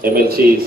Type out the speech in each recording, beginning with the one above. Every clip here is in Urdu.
MLCs,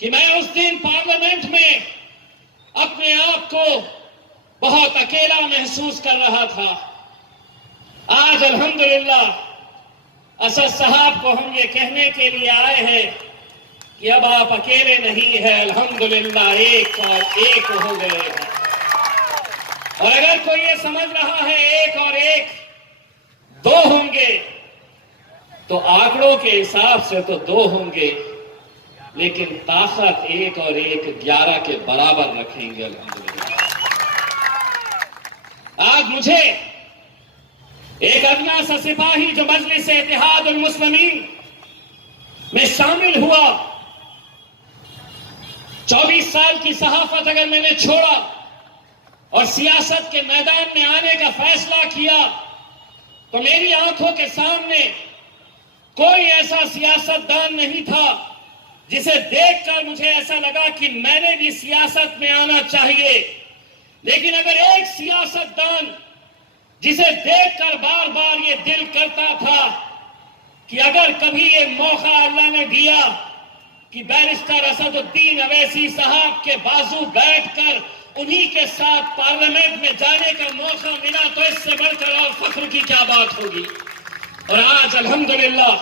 کہ میں اس دن پارلیمنٹ میں اپنے آپ کو بہت اکیلا محسوس کر رہا تھا. آج الحمدللہ اسد صاحب کو ہم یہ کہنے کے لیے آئے ہیں کہ اب آپ اکیلے نہیں ہیں, الحمدللہ ایک اور ایک ہو گئے ہیں. اور اگر کوئی یہ سمجھ رہا ہے ایک اور ایک دو ہوں گے تو آنکڑوں کے حساب سے تو دو ہوں گے, لیکن طاقت ایک اور ایک 11 کے برابر رکھیں گے الحمدللہ. آج مجھے ایک ادنا سا سپاہی جو مجلس اتحاد المسلمین میں شامل ہوا, 24 سال کی صحافت اگر میں نے چھوڑا اور سیاست کے میدان میں آنے کا فیصلہ کیا تو میری آنکھوں کے سامنے کوئی ایسا سیاست دان نہیں تھا جسے دیکھ کر مجھے ایسا لگا کہ میں نے بھی سیاست میں آنا چاہیے. لیکن اگر ایک سیاست دان جسے دیکھ کر بار بار یہ دل کرتا تھا کہ اگر کبھی یہ موقع اللہ نے دیا کہ بیرسٹر اسد الدین اویسی صاحب کے بازو بیٹھ کر انہی کے ساتھ پارلیمنٹ میں جانے کا موقع ملا تو اس سے بڑھ کر اور فخر کی کیا بات ہوگی. اور آج الحمدللہ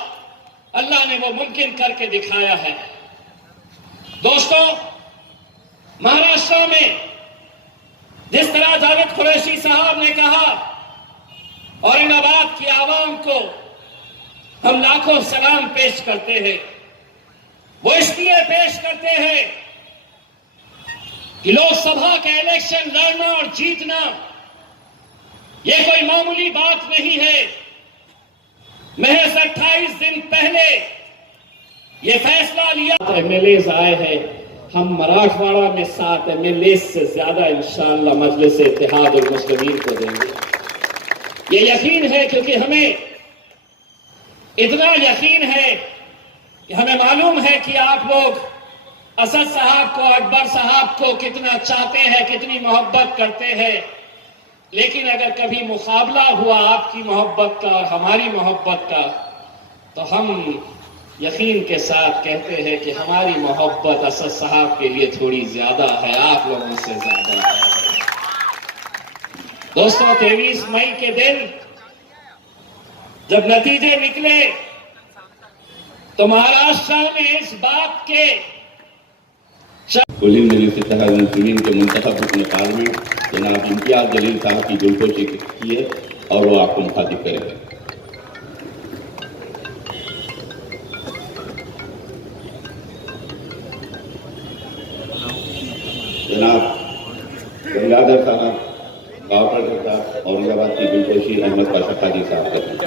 اللہ نے وہ ممکن کر کے دکھایا ہے. دوستو, مہاراشٹر میں جس طرح جاوید قریشی صاحب نے کہا, اورنگ آباد کی عوام کو ہم لاکھوں سلام پیش کرتے ہیں. وہ اس لیے پیش کرتے ہیں کہ لوک سبھا کا الیکشن لڑنا اور جیتنا یہ کوئی معمولی بات نہیں ہے. محض 28 دن پہلے یہ فیصلہ لیا ایم ایل ایز آئے ہیں. ہم مراٹھواڑہ میں 7 ایم ایل ایز سے زیادہ انشاءاللہ مجلس اتحاد المسلمین کو دیں گے. یہ یقین ہے کیونکہ ہمیں اتنا یقین ہے کہ ہمیں معلوم ہے کہ آپ لوگ اسد صاحب کو, اکبر صاحب کو کتنا چاہتے ہیں, کتنی محبت کرتے ہیں. لیکن اگر کبھی مقابلہ ہوا آپ کی محبت کا اور ہماری محبت کا تو ہم یقین کے ساتھ کہتے ہیں کہ ہماری محبت اسد صاحب کے لیے تھوڑی زیادہ ہے, آپ لوگوں سے زیادہ ہے. دوستوں, 23 مئی کے دن جب نتیجے نکلے تو مہاراشٹر میں اس بات کے کل مجلس اتحاد المسلمین کے منتخب رکن پارلیمنٹ جناب امتیاز جلیل صاحب کی دلخوشی کی ہے اور وہ آپ کو مخاطب کرے گا. جناب گنگادر صاحب, کارپوریٹر صاحب, اورنگ آباد کی دلخوشی احمد پاشا قاضی صاحب کریں گے.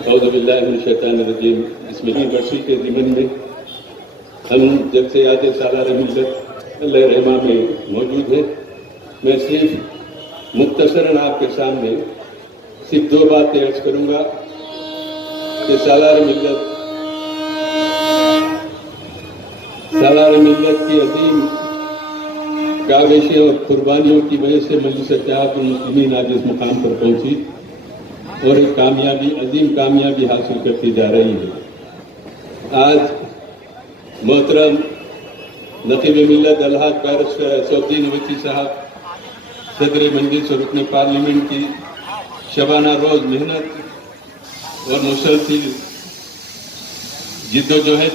اعوذ باللہ من الشیطان الرجیم. اس میں برسی کے ضمن میں ہم جب سے یاد سالار ملت اللہ رحمہ میں موجود ہیں. میں صرف مختصراً آپ کے سامنے صرف 2 باتیں عرض کروں گا کہ سالار ملت کی عظیم کاوشوں اور قربانیوں کی وجہ سے مجلس اتحاد المسلمین آج اس مقام پر پہنچی اور ایک عظیم کامیابی حاصل کرتی جا رہی ہے. آج محترم نقیب ملت الحاج بیرسٹر اسد الدین اویسی صاحب صدر مجلس اور رکن پارلیمنٹ کی شبانہ روز محنت اور مسلسل جد و جہد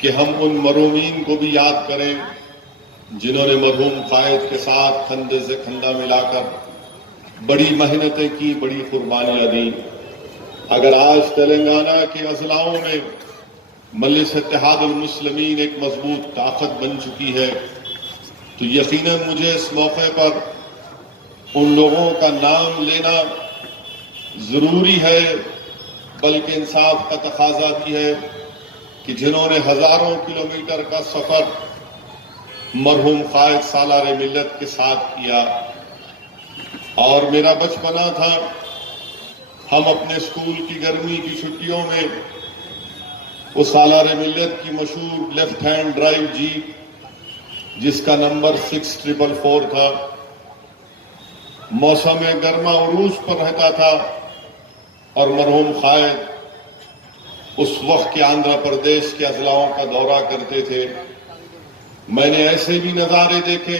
کہ ہم ان مرحومین کو بھی یاد کریں جنہوں نے مرحوم قائد کے ساتھ کندھے سے کندھا ملا کر بڑی محنتیں کی، بڑی قربانیاں دیں۔ اگر آج تلنگانہ کے اضلاعوں میں مجلس اتحاد المسلمین ایک مضبوط طاقت بن چکی ہے تو یقیناً مجھے اس موقع پر ان لوگوں کا نام لینا ضروری ہے، بلکہ انصاف کا تقاضا بھی ہے کہ جنہوں نے ہزاروں کلومیٹر کا سفر مرحوم قائد سالار ملت کے ساتھ کیا، اور میرا بچپنا تھا، ہم اپنے اسکول کی گرمی کی چھٹیوں میں وہ سالار ملت کی مشہور لیفٹ ہینڈ ڈرائیو جیپ جس کا نمبر 6444 تھا، موسم گرما عروج پر رہتا تھا، اور مرحوم قائد اس وقت کے آندھرا پردیش کے اضلاعوں کا دورہ کرتے تھے۔ میں نے ایسے بھی نظارے دیکھے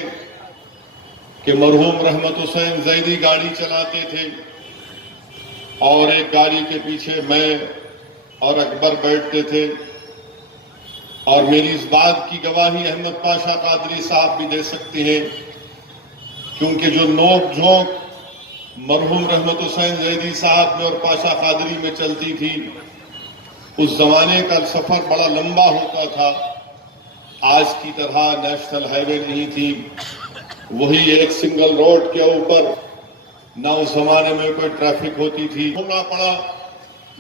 کہ مرحوم رحمت حسین زیدی گاڑی چلاتے تھے اور ایک گاڑی کے پیچھے میں اور اکبر بیٹھتے تھے، اور میری اس بات کی گواہی احمد پاشا قادری صاحب بھی دے سکتے ہیں، کیونکہ جو نوک جھونک مرحوم رحمت حسین زیدی صاحب میں اور پاشا قادری میں چلتی تھی، اس زمانے کا سفر بڑا لمبا ہوتا تھا، آج کی طرح نیشنل ہائی وے نہیں تھی، وہی ایک سنگل روڈ کے اوپر، نہ اس زمانے میں کوئی ٹریفک ہوتی تھی۔ ہونا پڑا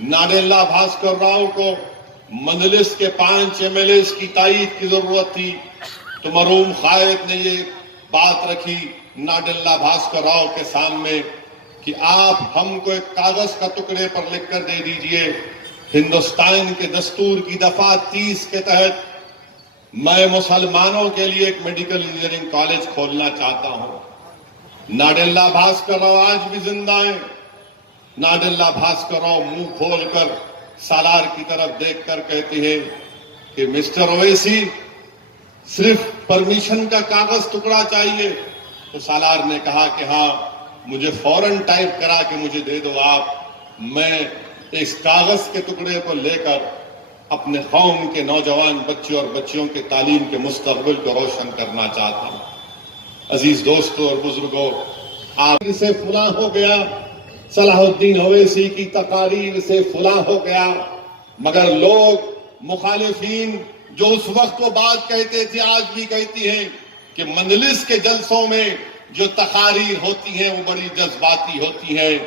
ناڈیلا بھاسکر راؤ کو، مجلس کے 5 MLAs کی تائید کی ضرورت تھی، تو مرحوم قائد نے یہ بات رکھی ناڈیلا بھاسکر راؤ کے سامنے کہ آپ ہم کو ایک کاغذ کا ٹکڑے پر لکھ کر دے دیجئے، ہندوستان کے دستور کی دفعہ 30 کے تحت میں مسلمانوں کے لیے ایک میڈیکل انجینئرنگ کالج کھولنا چاہتا ہوں۔ ناڈیلا بھاسکر راؤ آج بھی زندہ ہیں۔ ناڈیلا بھاسکر راؤ منہ کھول کر سالار کی طرف دیکھ کر کہتے ہیں کہ مسٹر اویسی صرف پرمیشن کا کاغذ ٹکڑا چاہیے، تو سالار نے کہا کہ ہاں مجھے فوراً ٹائپ کرا کے مجھے دے دو آپ، میں اس کاغذ کے ٹکڑے کو لے کر اپنے قوم کے نوجوان بچے اور بچیوں کے تعلیم کے مستقبل کو روشن کرنا چاہتا ہوں۔ عزیز دوستوں اور بزرگوں، آپ سے فلاں ہو گیا، صلاح الدین اویسی کی تقاریر سے فلاں ہو گیا، مگر لوگ مخالفین جو اس وقت وہ بات کہتے تھے آج بھی کہتی ہیں کہ مجلس کے جلسوں میں جو تقاریر ہوتی ہیں وہ بڑی جذباتی ہوتی ہیں،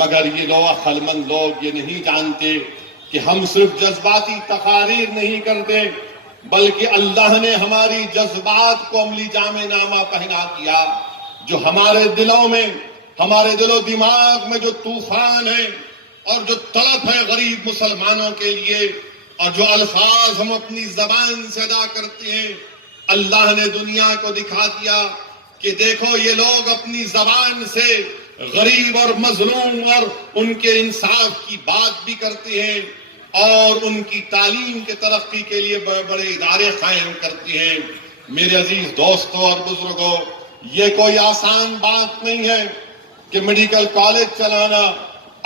مگر یہ لوگ عقل مند لوگ یہ نہیں جانتے کہ ہم صرف جذباتی تقاریر نہیں کرتے، بلکہ اللہ نے ہماری جذبات کو عملی جامع نامہ پہنا دیا، جو ہمارے دلوں میں، ہمارے دل و دماغ میں جو طوفان ہے اور جو طلب ہے غریب مسلمانوں کے لیے، اور جو الفاظ ہم اپنی زبان سے ادا کرتے ہیں، اللہ نے دنیا کو دکھا دیا کہ دیکھو یہ لوگ اپنی زبان سے غریب اور مظلوم اور ان کے انصاف کی بات بھی کرتے ہیں، اور ان کی تعلیم کے ترقی کے لیے بڑے بڑے ادارے قائم کرتے ہیں۔ میرے عزیز دوستوں اور بزرگوں، یہ کوئی آسان بات نہیں ہے کہ میڈیکل کالج چلانا،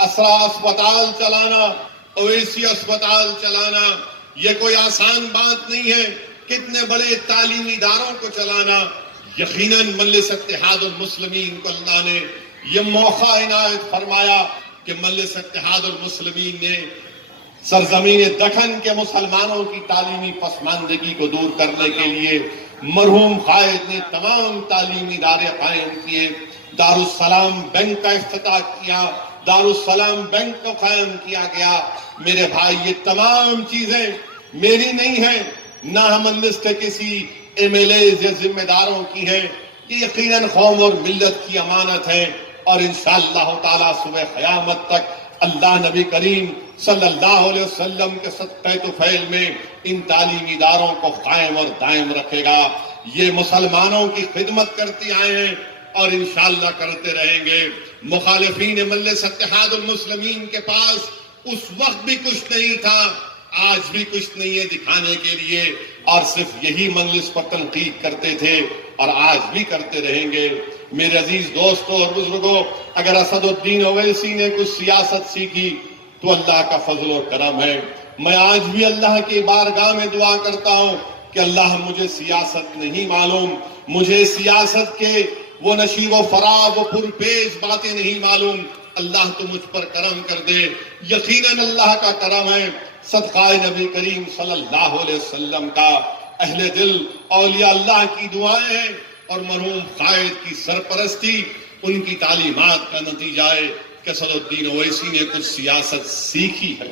اسرا اسپتال چلانا، اویسی اسپتال چلانا، یہ کوئی آسان بات نہیں ہے، کتنے بڑے تعلیمی اداروں کو چلانا۔ یقیناً مجلس اتحاد المسلمین کو اللہ نے یہ موقع عنایت فرمایا کہ مجلس اتحاد المسلمین نے سرزمین دکن کے مسلمانوں کی تعلیمی پسماندگی کو دور کرنے کے لیے مرحوم قائد نے تمام تعلیمی ادارے قائم کیے، دارالسلام بینک کا افتتاح کیا، دارالسلام بینک کو قائم کیا گیا۔ میرے بھائی، یہ تمام چیزیں میری نہیں ہیں، نہ مجلس کے کسی MLAs یا ذمہ داروں کی ہیں، یہ یقیناً قوم اور ملت کی امانت ہے، اور انشاءاللہ تعالی صبح قیامت تک اللہ نبی کریم صلی اللہ علیہ وسلم کے صدقہ طفیل میں ان تعلیمی اداروں کو قائم اور دائم رکھے گا۔ یہ مسلمانوں کی خدمت کرتے آئے ہیں اور انشاءاللہ کرتے رہیں گے۔ مخالفین مجلس اتحاد المسلمین کے پاس اس وقت بھی کچھ نہیں تھا، آج بھی کچھ نہیں ہے دکھانے کے لیے، اور صرف یہی مجلس پر تنقید کرتے تھے اور آج بھی کرتے رہیں گے۔ میرے عزیز دوستوں اور بزرگوں، اگر اسد الدین اویسی نے کچھ سیاست سیکھی تو اللہ کا فضل و کرم ہے، میں آج بھی اللہ کی بارگاہ میں دعا کرتا ہوں کہ اللہ مجھے سیاست نہیں معلوم، مجھے سیاست کے وہ نشیب و فراز و پرپیش باتیں نہیں معلوم، اللہ تو مجھ پر کرم کر دے۔ یقیناً اللہ کا کرم ہے، صدقہ نبی کریم صلی اللہ علیہ وسلم کا، اہل دل اولیاء اللہ کی دعائیں ہیں اور مرحوم قائد کی سرپرستی، ان کی تعلیمات کا نتیجہ ہے کہ اسد الدین اویسی نے کچھ سیاست سیکھی ہے۔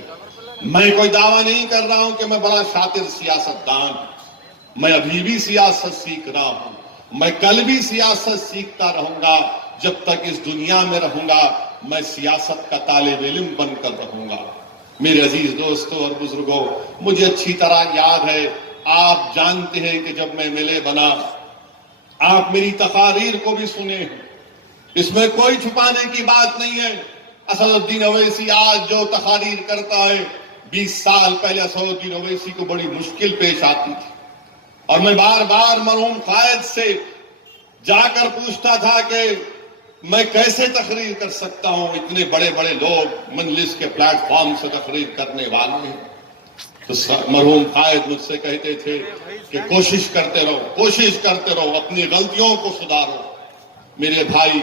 میں کوئی دعویٰ نہیں کر رہا ہوں کہ میں بڑا شاطر سیاستدان ہوں، میں ابھی بھی سیاست سیکھ رہا ہوں، میں کل بھی سیاست سیکھتا رہوں گا، جب تک اس دنیا میں رہوں گا میں سیاست کا طالب علم بن کر رہوں گا۔ میرے عزیز دوستوں اور بزرگوں، مجھے اچھی طرح یاد ہے، آپ جانتے ہیں کہ جب میں MLA بنا، آپ میری تقاریر کو بھی سنے، اس میں کوئی چھپانے کی بات نہیں ہے۔ اسد الدین اویسی آج جو تقاریر کرتا ہے، 20 سال پہلے اسد الدین اویسی کو بڑی مشکل پیش آتی تھی، اور میں بار بار مرحوم قائد سے جا کر پوچھتا تھا کہ میں کیسے تقریر کر سکتا ہوں، اتنے بڑے بڑے لوگ مجلس کے پلیٹ فارم سے تقریر کرنے والے ہیں۔ تو مرحوم قائد مجھ سے کہتے تھے کہ کوشش کرتے رہو، اپنی غلطیوں کو سدھارو۔ میرے بھائی،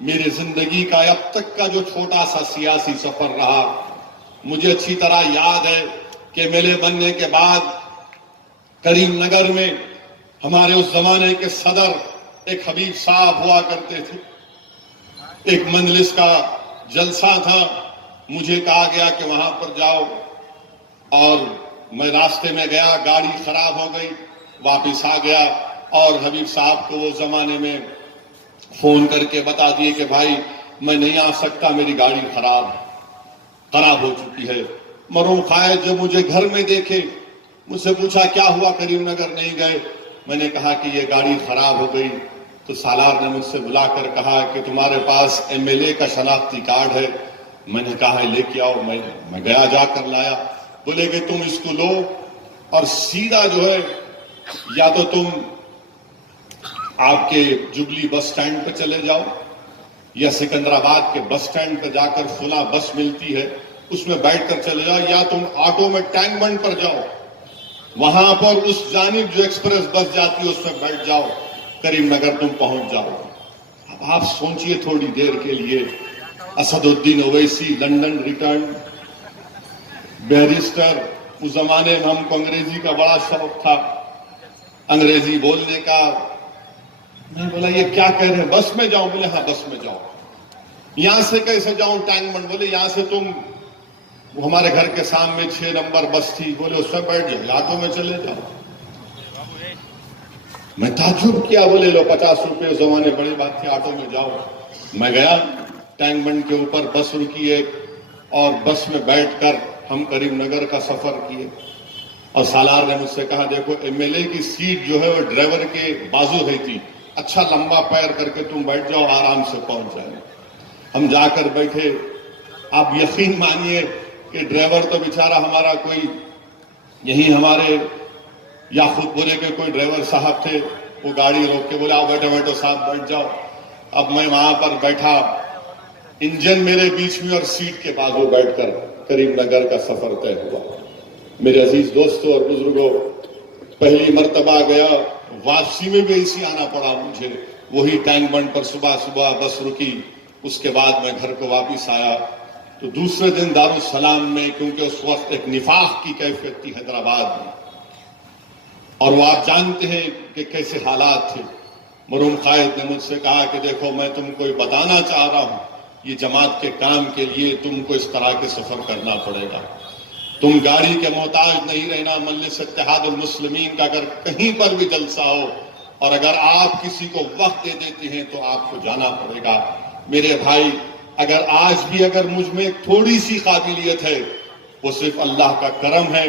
میرے زندگی کا اب تک کا جو چھوٹا سا سیاسی سفر رہا، مجھے اچھی طرح یاد ہے کہ MLA بننے کے بعد کریم نگر میں ہمارے اس زمانے کے صدر ایک حبیب صاحب ہوا کرتے تھے، ایک مجلس کا جلسہ تھا، مجھے کہا گیا کہ وہاں پر جاؤ، اور میں راستے میں گیا، گاڑی خراب ہو گئی، واپس آ گیا، اور حبیب صاحب کو وہ زمانے میں فون کر کے بتا دیے کہ بھائی میں نہیں آ سکتا، میری گاڑی خراب ہو چکی ہے۔ مرحوم قائد جب مجھے گھر میں دیکھے، مجھ سے پوچھا کیا ہوا، کریم نگر نہیں گئے؟ میں نے کہا کہ یہ گاڑی خراب ہو گئی۔ تو سالار نے مجھ سے بلا کر کہا کہ تمہارے پاس MLA کا شناختی کارڈ ہے؟ میں نے کہا لے کے آؤ، میں گیا، جا کر لایا۔ بولے کہ تم اس کو لو اور سیدھا جو ہے یا تو تم آپ کے جبلی بس سٹینڈ پہ چلے جاؤ، یا سکندرآباد کے بس سٹینڈ پہ جا کر فلاں بس ملتی ہے اس میں بیٹھ کر چلے جاؤ، یا تم آٹو میں ٹینک بنڈ پر جاؤ، وہاں پر اس جانب جو ایکسپریس بس جاتی ہے اس میں بیٹھ جاؤ، کریم نگر تم پہنچ جاؤ۔ اب آپ سوچئے تھوڑی دیر کے لیے، اسد الدین اویسی لنڈن ریٹرن بیرسٹر، اس زمانے میں ہم کو انگریزی کا بڑا شوق تھا، انگریزی بولنے کا۔ میں بولا یہ کیا کہہ رہے ہیں، بس میں جاؤں؟ بولے ہاں بس میں جاؤ۔ یہاں سے کیسے جاؤں ٹینک بنڈ؟ بولے یہاں سے تم، وہ ہمارے گھر کے سامنے 6 نمبر بس تھی، بولے اس میں بیٹھ جاؤ، آٹو میں چلے جاؤ۔ میں تعجب کیا، بولے لو 50 روپے اس زمانے بڑی بات تھی، آٹو میں جاؤ۔ میں گیا، ٹینک بنڈ کے اوپر بس رکی ایک، اور بس میں بیٹھ کر ہم کریم نگر کا سفر کیے۔ اور سالار نے مجھ سے کہا دیکھو MLA کی سیٹ جو ہے وہ ڈرائیور کے بازو ہے تھی، اچھا لمبا پیر کر کے تم بیٹھ جاؤ، آرام سے پہنچ جائے۔ ہم جا کر بیٹھے، آپ یقین مانیے کہ ڈرائیور تو بیچارہ ہمارا کوئی یہی ہمارے یا خود بولے کہ کوئی ڈرائیور صاحب تھے، وہ گاڑی روک کے بولے آؤ بیٹھو صاحب بیٹھ جاؤ۔ اب میں وہاں پر بیٹھا، انجن میرے بیچ میں اور سیٹ کے بازو بیٹھ کر کریم نگر کا سفر طے ہوا۔ میرے عزیز دوستوں اور بزرگوں، پہلی مرتبہ گیا، واپسی میں بھی اسی آنا پڑا مجھے، وہی ٹینک بنڈ پر صبح بس رکی، اس کے بعد میں گھر کو واپس آیا۔ تو دوسرے دن دارالسلام میں، کیونکہ اس وقت ایک نفاق کی کیفیت تھی حیدرآباد میں، اور وہ آپ جانتے ہیں کہ کیسے حالات تھے، مرحوم قائد نے مجھ سے کہا کہ دیکھو میں تم کو بتانا چاہ رہا ہوں، یہ جماعت کے کام کے لیے تم کو اس طرح کے سفر کرنا پڑے گا، تم گاڑی کے محتاج نہیں رہنا۔ مجلس اتحاد المسلمین کا اگر کہیں پر بھی جلسہ ہو اور اگر آپ کسی کو وقت دے دیتے ہیں تو آپ کو جانا پڑے گا۔ میرے بھائی، اگر آج بھی اگر مجھ میں تھوڑی سی قابلیت ہے، وہ صرف اللہ کا کرم ہے،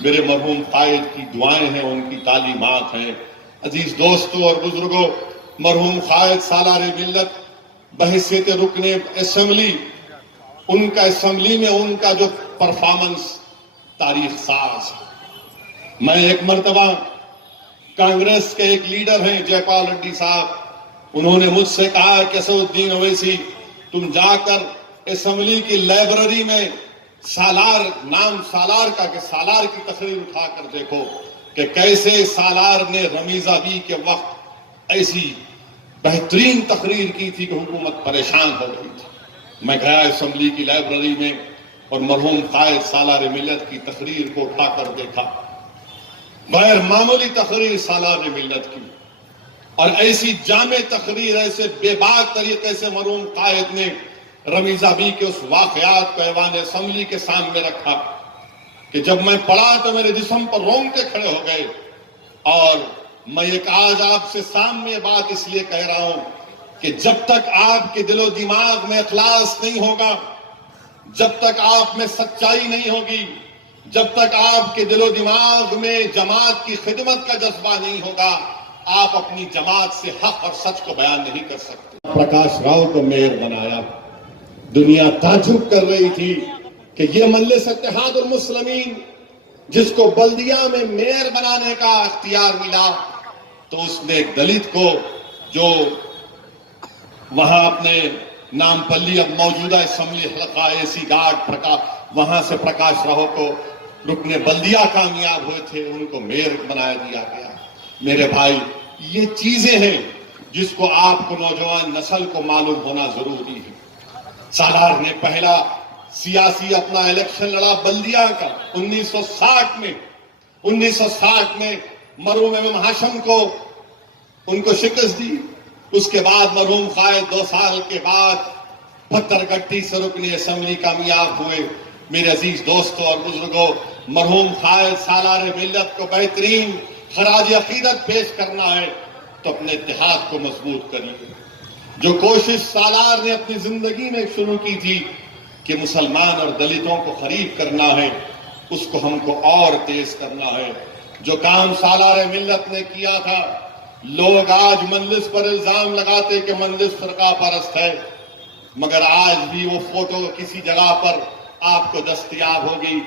میرے مرحوم قائد کی دعائیں ہیں، ان کی تعلیمات ہیں۔ عزیز دوستوں اور بزرگوں، مرحوم قائد سالار ملت بحیثیت رکن اسمبلی، ان کا اسمبلی میں ان کا جو پرفارمنس تاریخ ساز۔ میں ایک مرتبہ کانگریس کے ایک لیڈر ہیں جے پال ریڈی صاحب، انہوں نے مجھ سے کہا کہ اسد الدین اویسی تم جا کر اسمبلی کی لائبریری میں سالار نام سالار کا کہ سالار کی تقریر اٹھا کر دیکھو کہ کیسے سالار نے رمیزہ بی کے وقت ایسی بہترین تقریر کی تھی کہ حکومت پریشان ہو گئی تھی. میں گیا اسمبلی کی لائبریری میں اور مرحوم قائد سالار ملت کی تقریر کو اٹھا کر دیکھا. غیر معمولی تقریر سالار ملت کی، اور ایسی جامع تقریر ایسے بے باک طریقے سے مرحوم قائد نے رمیزہ بی کے اس واقعات کو ایوان اسمبلی کے سامنے رکھا کہ جب میں پڑھا تو میرے جسم پر رونگٹے کھڑے ہو گئے. اور میں ایک آج آپ سے سامنے بات اس لیے کہہ رہا ہوں کہ جب تک آپ کے دل و دماغ میں اخلاص نہیں ہوگا، جب تک آپ میں سچائی نہیں ہوگی، جب تک آپ کے دل و دماغ میں جماعت کی خدمت کا جذبہ نہیں ہوگا، آپ اپنی جماعت سے حق اور سچ کو بیان نہیں کر سکتے. پرکاش راؤ کو میئر بنایا. دنیا تعجب کر رہی تھی کہ یہ مجلس اتحاد المسلمین جس کو بلدیہ میں میئر بنانے کا اختیار ملا، تو اس نے ایک دلت کو جو وہاں اپنے نام پلی اب موجودہ اسمبلی حلقہ اے سی گارڈ وہاں سے پرکاش راؤ کو رکن بلدیہ کامیاب ہوئے تھے، ان کو میئر بنایا دیا گیا. میرے بھائی، یہ چیزیں ہیں جس کو آپ کو نوجوان نسل کو معلوم ہونا ضروری ہے. سالار نے پہلا سیاسی اپنا الیکشن لڑا بلدیہ کا 1960 میں مرحوم امام ہاشم کو ان کو شکست دی. اس کے بعد مرحوم قائد 2 سال کے بعد پتھر گٹی سے رکن اسمبلی کامیاب ہوئے. میرے عزیز دوستوں اور بزرگوں، مرحوم قائد سالار ملت کو بہترین خراج عقیدت پیش کرنا ہے تو اپنے اتحاد کو مضبوط کریے. جو کوشش سالار نے اپنی زندگی میں شروع کی تھی کہ مسلمان اور دلتوں کو قریب کرنا ہے، اس کو ہم کو اور تیز کرنا ہے. جو کام سالار ملت نے کیا تھا، لوگ آج مجلس پر الزام لگاتے کہ مجلس فرقہ پرست ہے، مگر آج بھی وہ فوٹو کسی جگہ پر آپ کو دستیاب ہوگی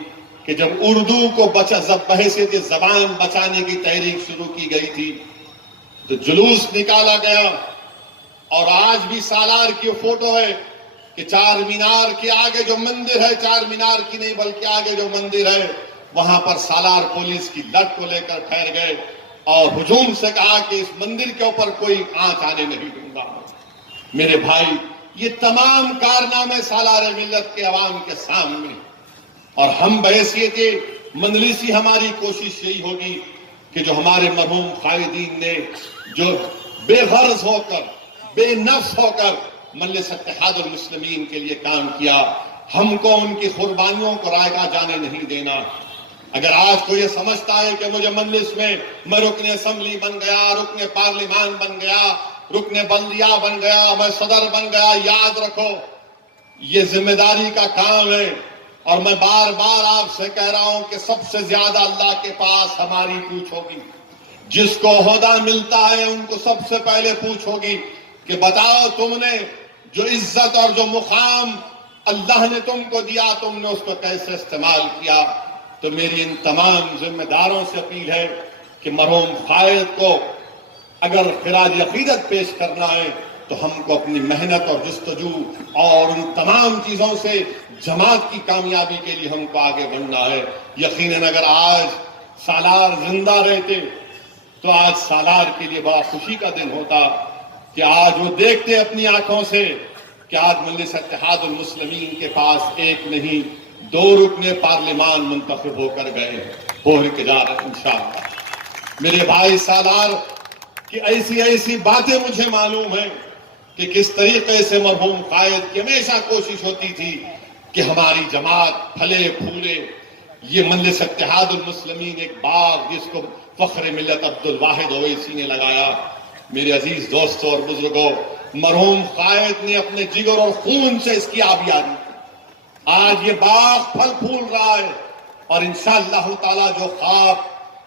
کہ جب اردو کو بحیثیت زبان بچانے کی تحریک شروع کی گئی تھی تو جلوس نکالا گیا. اور آج بھی سالار کی فوٹو ہے کہ چار مینار کے آگے جو مندر ہے، چار مینار کی نہیں بلکہ آگے جو مندر ہے، وہاں پر سالار پولیس کی لٹ کو لے کر ٹھہر گئے اور ہجوم سے کہا کہ اس مندر کے اوپر کوئی آنچ آنے نہیں دوں گا. میرے بھائی، یہ تمام کارنامے سالار ملت کے عوام کے سامنے، اور ہم بحیثیت مجلسی ہماری کوشش یہی ہوگی کہ جو ہمارے مرحوم قائدین نے جو بے غرض ہو کر، بے نفس ہو کر مجلس اتحاد المسلمین کے لیے کام کیا، ہم کو ان کی قربانیوں کو رائگاں جانے نہیں دینا. اگر آج کوئی یہ سمجھتا ہے کہ مجھے مجلس میں رکن اسمبلی بن گیا، رکن پارلیمان بن گیا، رکن بلدیہ بن گیا، میں صدر بن گیا، یاد رکھو یہ ذمہ داری کا کام ہے. اور میں بار بار آپ سے کہہ رہا ہوں کہ سب سے زیادہ اللہ کے پاس ہماری پوچھ ہوگی. جس کو عہدہ ملتا ہے ان کو سب سے پہلے پوچھ ہوگی کہ بتاؤ تم نے جو عزت اور جو مقام اللہ نے تم کو دیا، تم نے اس کو کیسے استعمال کیا. تو میری ان تمام ذمہ داروں سے اپیل ہے کہ مرحوم قائد کو اگر خراج عقیدت پیش کرنا ہے تو ہم کو اپنی محنت اور جستجو اور ان تمام چیزوں سے جماعت کی کامیابی کے لیے ہم کو آگے بڑھنا ہے. یقیناً اگر آج سالار زندہ رہتے تو آج سالار کے لیے بڑا خوشی کا دن ہوتا کہ آج وہ دیکھتے اپنی آنکھوں سے کہ آج مجلس اتحاد المسلمین کے پاس ایک نہیں 2 رکن پارلیمان منتخب ہو کر گئے، ہو کے جا رہے انشاءاللہ. میرے بھائی، سالار کی ایسی باتیں مجھے معلوم ہیں کہ کس طریقے سے مرحوم قائد کی ہمیشہ کوشش ہوتی تھی کہ ہماری جماعت پھلے پھولے. یہ مجلس اتحاد المسلمین ایک باغ جس کو فخر ملت عبد الواحد اویسی نے لگایا. میرے عزیز دوستوں اور بزرگوں، مرحوم قائد نے اپنے جگر اور خون سے اس کی آبیاری کی. آج یہ باغ پھل پھول رہا ہے، اور انشاءاللہ تعالی جو خواب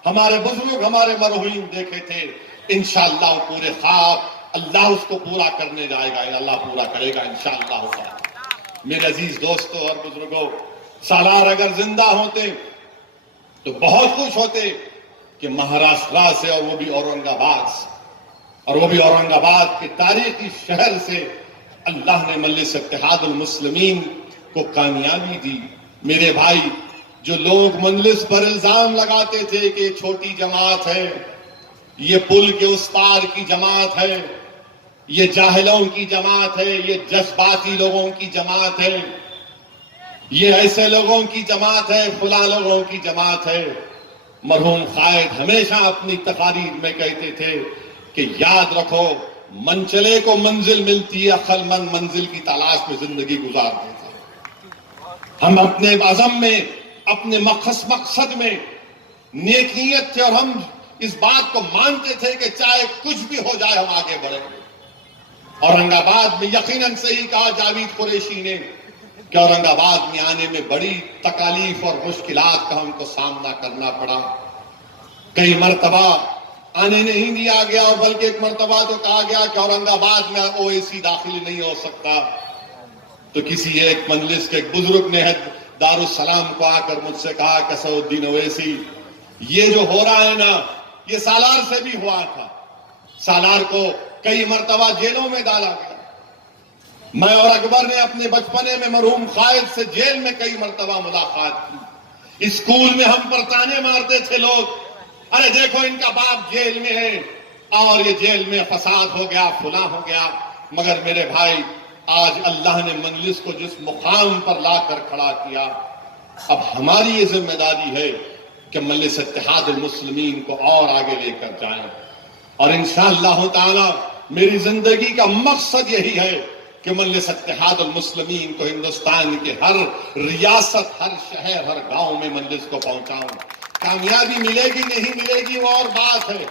ہمارے بزرگ، ہمارے مرحومین دیکھے تھے، انشاءاللہ پورے خواب اللہ اس کو پورا کرنے جائے گا، اللہ پورا کرے گا انشاءاللہ تعالی. میرے عزیز دوستوں اور بزرگوں، سالار اگر زندہ ہوتے تو بہت خوش ہوتے کہ مہاراشٹر سے، اور وہ بھی اورنگ آباد سے، اور وہ بھی اورنگ آباد کے تاریخی شہر سے اللہ نے مجلس اتحاد المسلمین کو کامیابی دی. میرے بھائی، جو لوگ مجلس پر الزام لگاتے تھے کہ یہ چھوٹی جماعت ہے، یہ پل کے اس پار کی جماعت ہے، یہ جاہلوں کی جماعت ہے، یہ جذباتی لوگوں کی جماعت ہے، یہ ایسے لوگوں کی جماعت ہے، فلاں لوگوں کی جماعت ہے، مرحوم قائد ہمیشہ اپنی تقاریر میں کہتے تھے کہ یاد رکھو، منچلے کو منزل ملتی ہے، عقل مند منزل کی تلاش میں زندگی گزارتے تھے۔ ہم اپنے عزم میں، اپنے مقصد میں نیک نیت تھے، اور ہم اس بات کو مانتے تھے کہ چاہے کچھ بھی ہو جائے ہم آگے بڑھیں گے۔ اورنگ آباد میں یقیناً صحیح کہا جاوید قریشی نے کہ اورنگ آباد میں آنے میں بڑی تکالیف اور مشکلات کا ہم کو سامنا کرنا پڑا۔ کئی مرتبہ آنے نہیں دیا گیا، اور بلکہ ایک مرتبہ تو کہا گیا کہ اورنگ آباد میں اویسی داخل نہیں ہو سکتا۔ تو کسی ایک مجلس کے ایک بزرگ نے دارالسلام کو آ کر مجھ سے کہا کہ اسد الدین اویسی، یہ جو ہو رہا ہے نا، یہ سالار سے بھی ہوا تھا۔ سالار کو کئی مرتبہ جیلوں میں ڈالا گیا۔ میں اور اکبر نے اپنے بچپنے میں مرحوم قائد سے جیل میں کئی مرتبہ ملاقات کی۔ اسکول میں ہم پر تانے مارتے تھے لوگ، ارے دیکھو ان کا باپ جیل میں ہے، اور یہ جیل میں فساد ہو گیا، فلاں ہو گیا۔ مگر میرے بھائی، آج اللہ نے مجلس کو جس مقام پر لا کر کھڑا کیا، اب ہماری یہ ذمہ داری ہے کہ مجلس اتحاد المسلمین کو اور آگے لے کر جائیں۔ اور انشاءاللہ تعالی میری زندگی کا مقصد یہی ہے کہ مجلس اتحاد المسلمین کو ہندوستان کے ہر ریاست، ہر شہر، ہر گاؤں میں مجلس کو پہنچاؤں۔ کامیابی ملے گی نہیں ملے گی وہ اور بات ہے،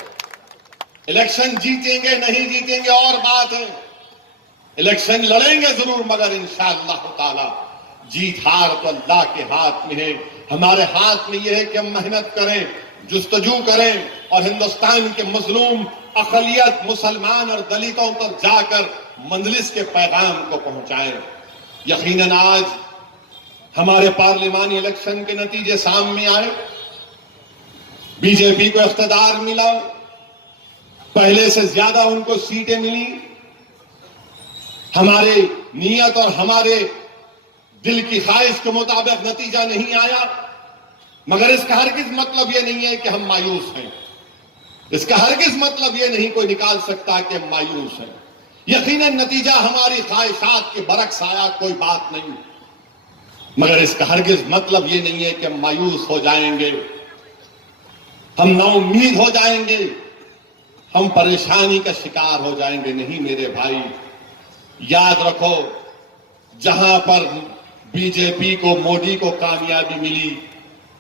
الیکشن جیتیں گے نہیں جیتیں گے اور بات ہے، الیکشن لڑیں گے ضرور، مگر انشاءاللہ تعالی جیت ہار تو اللہ کے ہاتھ میں ہے۔ ہمارے ہاتھ میں یہ ہے کہ ہم محنت کریں، جستجو کریں، اور ہندوستان کے مظلوم اقلیت مسلمان اور دلتوں پر جا کر مجلس کے پیغام کو پہنچائیں۔ یقیناً آج ہمارے پارلیمانی الیکشن کے نتیجے سامنے آئے، بی جے پی کو اقتدار ملا، پہلے سے زیادہ ان کو سیٹیں ملی۔ ہمارے نیت اور ہمارے دل کی خواہش کے مطابق نتیجہ نہیں آیا، مگر اس کا ہرگز مطلب یہ نہیں ہے کہ ہم مایوس ہیں، اس کا ہرگز مطلب یہ نہیں کوئی نکال سکتا کہ ہم مایوس ہیں۔ یقیناً نتیجہ ہماری خواہشات کے برعکس آیا، کوئی بات نہیں، مگر اس کا ہرگز مطلب یہ نہیں ہے کہ ہم مایوس ہو جائیں گے، ہم نا امید ہو جائیں گے، ہم پریشانی کا شکار ہو جائیں گے، نہیں میرے بھائی۔ یاد رکھو، جہاں پر بی جے پی کو، مودی کو کامیابی ملی،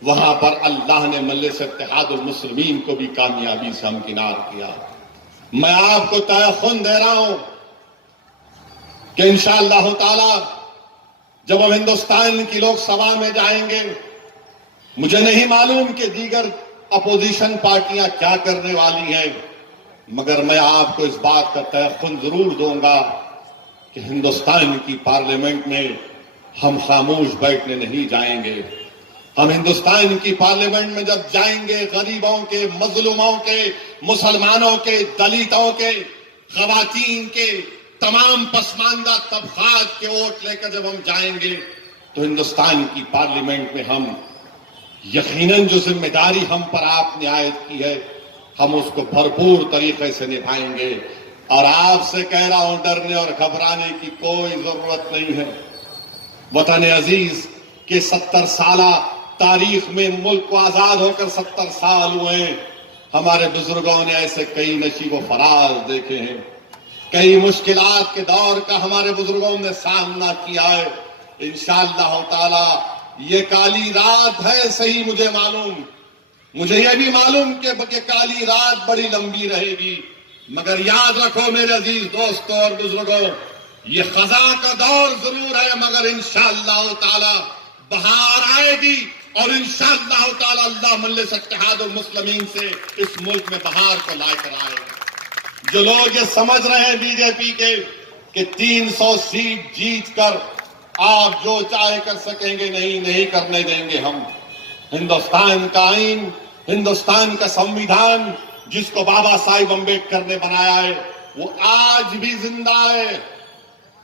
وہاں پر اللہ نے مجلس اتحاد المسلمین کو بھی کامیابی سے ہمکنار کیا۔ میں آپ کو تیقن دے رہا ہوں کہ انشاءاللہ تعالی جب ہم ہندوستان کی لوک سبھا میں جائیں گے، مجھے نہیں معلوم کہ دیگر اپوزیشن پارٹیاں کیا کرنے والی ہیں، مگر میں آپ کو اس بات کا تیقن ضرور دوں گا کہ ہندوستان کی پارلیمنٹ میں ہم خاموش بیٹھنے نہیں جائیں گے۔ ہم ہندوستان کی پارلیمنٹ میں جب جائیں گے، غریبوں کے، مظلوموں کے، مسلمانوں کے، دلتوں کے، خواتین کے، تمام پسماندہ طبقات کے ووٹ لے کر جب ہم جائیں گے، تو ہندوستان کی پارلیمنٹ میں ہم یقیناً جو ذمہ داری ہم پر آپ نے عائد کی ہے، ہم اس کو بھرپور طریقے سے نبھائیں گے۔ اور آپ سے کہہ رہا ہوں، ڈرنے اور گھبرانے کی کوئی ضرورت نہیں ہے۔ وطن عزیز کے 70 سالہ تاریخ میں ملک کو آزاد ہو کر 70 سال ہوئے ہیں، ہمارے بزرگوں نے ایسے کئی نشیب و فراز دیکھے ہیں، کئی مشکلات کے دور کا ہمارے بزرگوں نے سامنا کیا ہے۔ انشاءاللہ تعالی یہ کالی رات ہے، صحیح مجھے معلوم، مجھے یہ بھی معلوم کہ کالی رات بڑی لمبی رہے گی، مگر یاد رکھو میرے عزیز دوستوں اور بزرگوں، یہ خزاں کا دور ضرور ہے، مگر انشاءاللہ تعالی بہار آئے گی، اور انشاءاللہ تعالی اللہ مجلس اتحاد المسلمین سے اس ملک میں بہار کو لا کر آئے گا۔ جو لوگ یہ سمجھ رہے ہیں بی جے پی کے کہ 300 سیٹ جیت کر آپ جو چاہے کر سکیں گے، نہیں کرنے دیں گے ہم۔ ہندوستان کا آئین، ہندوستان کا سنویدھان جس کو بابا صاحب امبیڈکر نے بنایا ہے، وہ آج بھی زندہ ہے،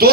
2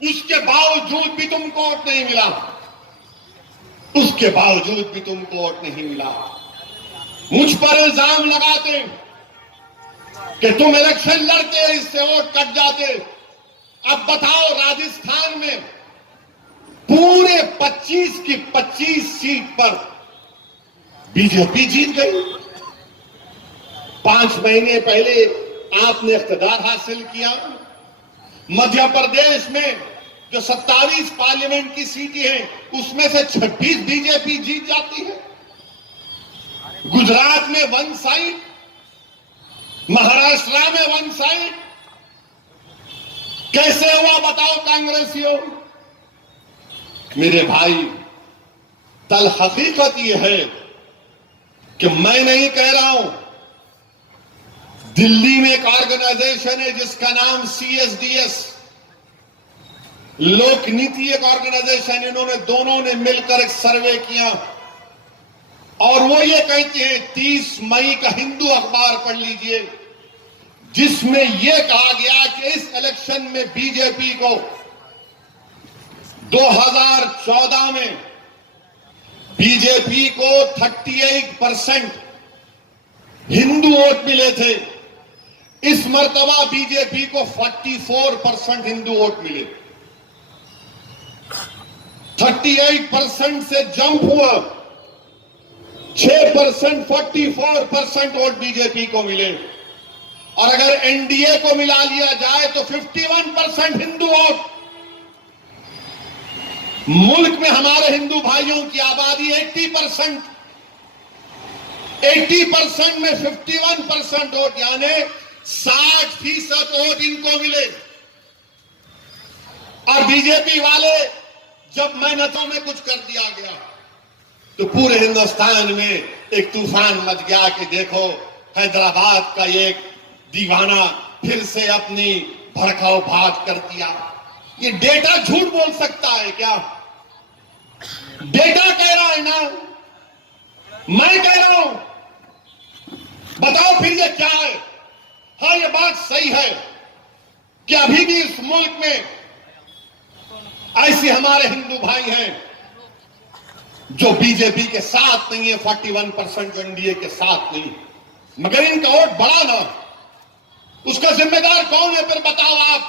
اس کے باوجود بھی تم کو ووٹ نہیں ملا، اس کے باوجود بھی تم کو ووٹ نہیں ملا۔ مجھ پر الزام لگاتے کہ تم الیکشن لڑتے اس سے ووٹ کٹ جاتے۔ اب بتاؤ، راجستھان میں پورے 25 کی 25 سیٹ پر بی جے پی جیت گئی۔ 5 مہینے پہلے آپ نے اقتدار حاصل کیا۔ مدھیہ پردیش میں جو 27 پارلیمنٹ کی سیٹیں ہیں اس میں سے 26 بی جے پی جیت جاتی ہے۔ گجرات میں 1 سائٹ، مہاراشٹر میں 1 سائٹ۔ کیسے ہوا بتاؤ کانگریسیوں؟ میرے بھائی، تل حقیقت یہ ہے کہ میں نہیں کہہ رہا ہوں، دلی میں ایک آرگنائزیشن ہے جس کا نام CSDS، لوک نیتی ایک آرگنائزیشن، دونوں نے مل کر ایک سروے کیا اور وہ یہ کہتے ہیں، 30 مئی کا ہندو اخبار پڑھ لیجئے، جس میں یہ کہا گیا کہ اس الیکشن میں بی جے پی کو 2014 میں بی جے پی کو 38% ہندو ووٹ ملے تھے، اس مرتبہ بی جے پی کو 44% ہندو ووٹ ملے۔ 38% سے جمپ ہوا، 6% 44% ووٹ بی جے پی کو ملے، اور اگر این ڈی اے کو ملا لیا جائے تو 51% ہندو ووٹ۔ ملک میں ہمارے ہندو بھائیوں کی آبادی 80%، 80% میں 51% ووٹ، یعنی 60% ووٹ ان کو ملے۔ اور بی جے پی والے جب محنتوں میں کچھ کر دیا گیا تو پورے ہندوستان میں ایک طوفان مچ گیا کہ دیکھو حیدرآباد کا ایک دیوانہ پھر سے اپنی بھڑکاؤ بات کر دیا۔ یہ ڈیٹا جھوٹ بول سکتا ہے کیا؟ ڈیٹا کہہ رہا ہے نا، میں کہہ رہا ہوں، بتاؤ پھر یہ کیا ہے؟ ہاں، یہ بات صحیح ہے کہ ابھی بھی اس ملک میں ایسے ہمارے ہندو بھائی ہیں جو بی جے پی کے ساتھ نہیں ہے، 41% جو این ڈی اے کے ساتھ نہیں، مگر ان کا ووٹ بڑا نا۔ اس کا ذمہ دار کون ہے؟ پھر بتاؤ آپ،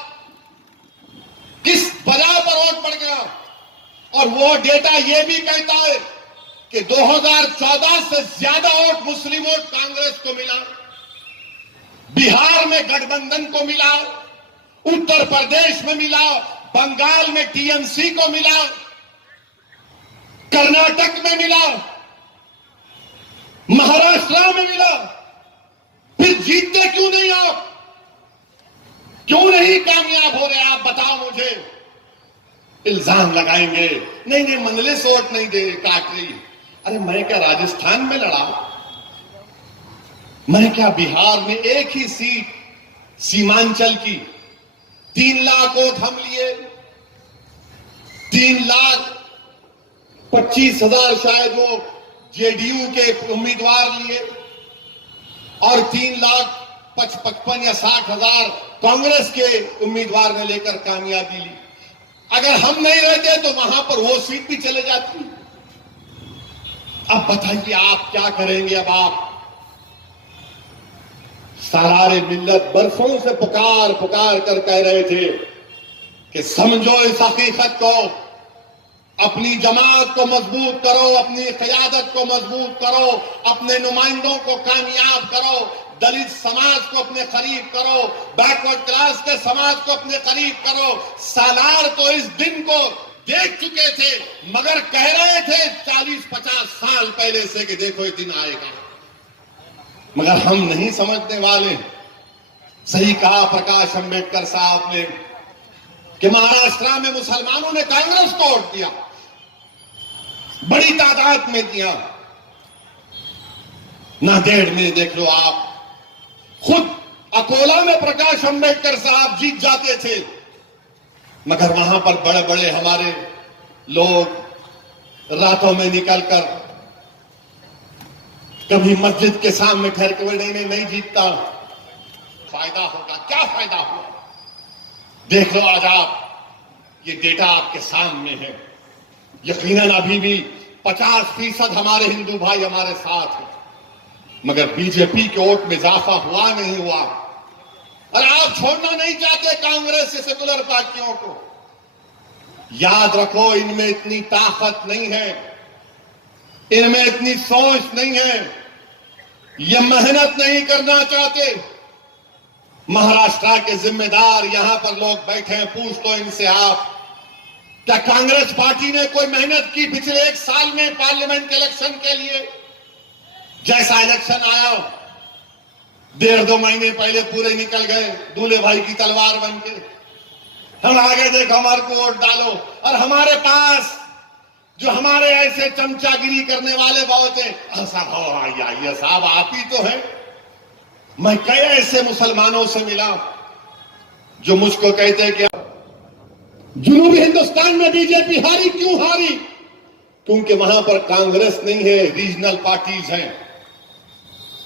کس وجہ پر ووٹ پڑ گیا؟ اور وہ ڈیٹا یہ بھی کہتا ہے کہ 2014 سے زیادہ ووٹ مسلم ووٹ کانگریس کو ملا، بہار میں گٹھ بندھن کو ملا، اتر پردیش میں ملا، بنگال میں ٹی ایم سی کو ملا، کرناٹک میں ملا، مہاراشٹر میں ملا۔ پھر جیتتے کیوں نہیں آپ؟ کیوں نہیں کامیاب ہو رہے آپ؟ بتاؤ مجھے۔ الزام لگائیں گے نہیں منجلس ووٹ نہیں دے کاٹ رہی۔ ارے میں کیا راجستھان میں لڑا؟ میں کیا بہار میں ایک ہی سیٹ سیمانچل کی 3 لاکھ ووٹ ہم لیے، 3,25,000 شاید وہ جے ڈی یو کے امیدوار لیے، اور 3,55,000 یا 60,000 کانگریس کے امیدوار نے لے کر کامیابی لی۔ اگر ہم نہیں رہتے تو وہاں پر وہ سیٹ بھی چلے جاتی۔ اب بتائیے آپ کیا کریں گے؟ اب آپ سالار ملت برسوں سے پکار کر کہہ رہے تھے کہ سمجھو اس حقیقت کو، اپنی جماعت کو مضبوط کرو، اپنی قیادت کو مضبوط کرو، اپنے نمائندوں کو کامیاب کرو، دلت سماج کو اپنے قریب کرو، بیکورڈ کلاس کے سماج کو اپنے قریب کرو۔ سالار تو اس دن کو دیکھ چکے تھے، مگر کہہ رہے تھے 40-50 سال پہلے سے کہ دیکھو یہ دن آئے گا، مگر ہم نہیں سمجھنے والے۔ صحیح کہا پرکاش امبیڈکر صاحب نے کہ مہاراشٹر میں مسلمانوں نے کانگریس کو ووٹ دیا، بڑی تعداد میں دیا۔ ناندیڑ میں دیکھ لو آپ، خود اکولا میں پرکاش امبیڈکر صاحب جیت جاتے تھے، مگر وہاں پر بڑے بڑے ہمارے لوگ راتوں میں نکل کر کبھی مسجد کے سامنے ٹھہر کے نہیں جیتتا۔ فائدہ ہوگا، کیا فائدہ ہوگا؟ دیکھ لو آج آپ یہ ڈیٹا آپ کے سامنے ہے. یقیناً ابھی بھی 50% ہمارے ہندو بھائی ہمارے ساتھ ہیں، مگر بی جے پی کے ووٹ میں اضافہ ہوا نہیں ہوا. اور آپ چھوڑنا نہیں چاہتے کانگریس سے سیکولر پارٹیوں کو. یاد رکھو، ان میں اتنی طاقت نہیں ہے، ان میں اتنی سوچ نہیں ہے، یہ محنت نہیں کرنا چاہتے. مہاراشٹرا کے ذمہ دار یہاں پر لوگ بیٹھے ہیں، پوچھ لو ان سے آپ، کیا کانگریس پارٹی نے کوئی محنت کی پچھلے 1 سال میں پارلیمنٹ کے الیکشن کے لیے؟ جیسا الیکشن آیا 1.5-2 مہینے پہلے پورے نکل گئے دولہے بھائی کی تلوار بن کے. ہم آگے دیکھو، ہمارے کو ووٹ ڈالو. اور ہمارے پاس جو ہمارے ایسے چمچا گیری کرنے والے بہت ہیں. صاحب صاحب آپ ہی تو ہیں. میں کئی ایسے مسلمانوں سے ملا جو مجھ کو کہتے ہیں کہ جنوبی ہندوستان میں بی جے پی ہاری. کیوں ہاری؟ کیونکہ وہاں پر کانگریس نہیں ہے، ریجنل پارٹیز ہیں.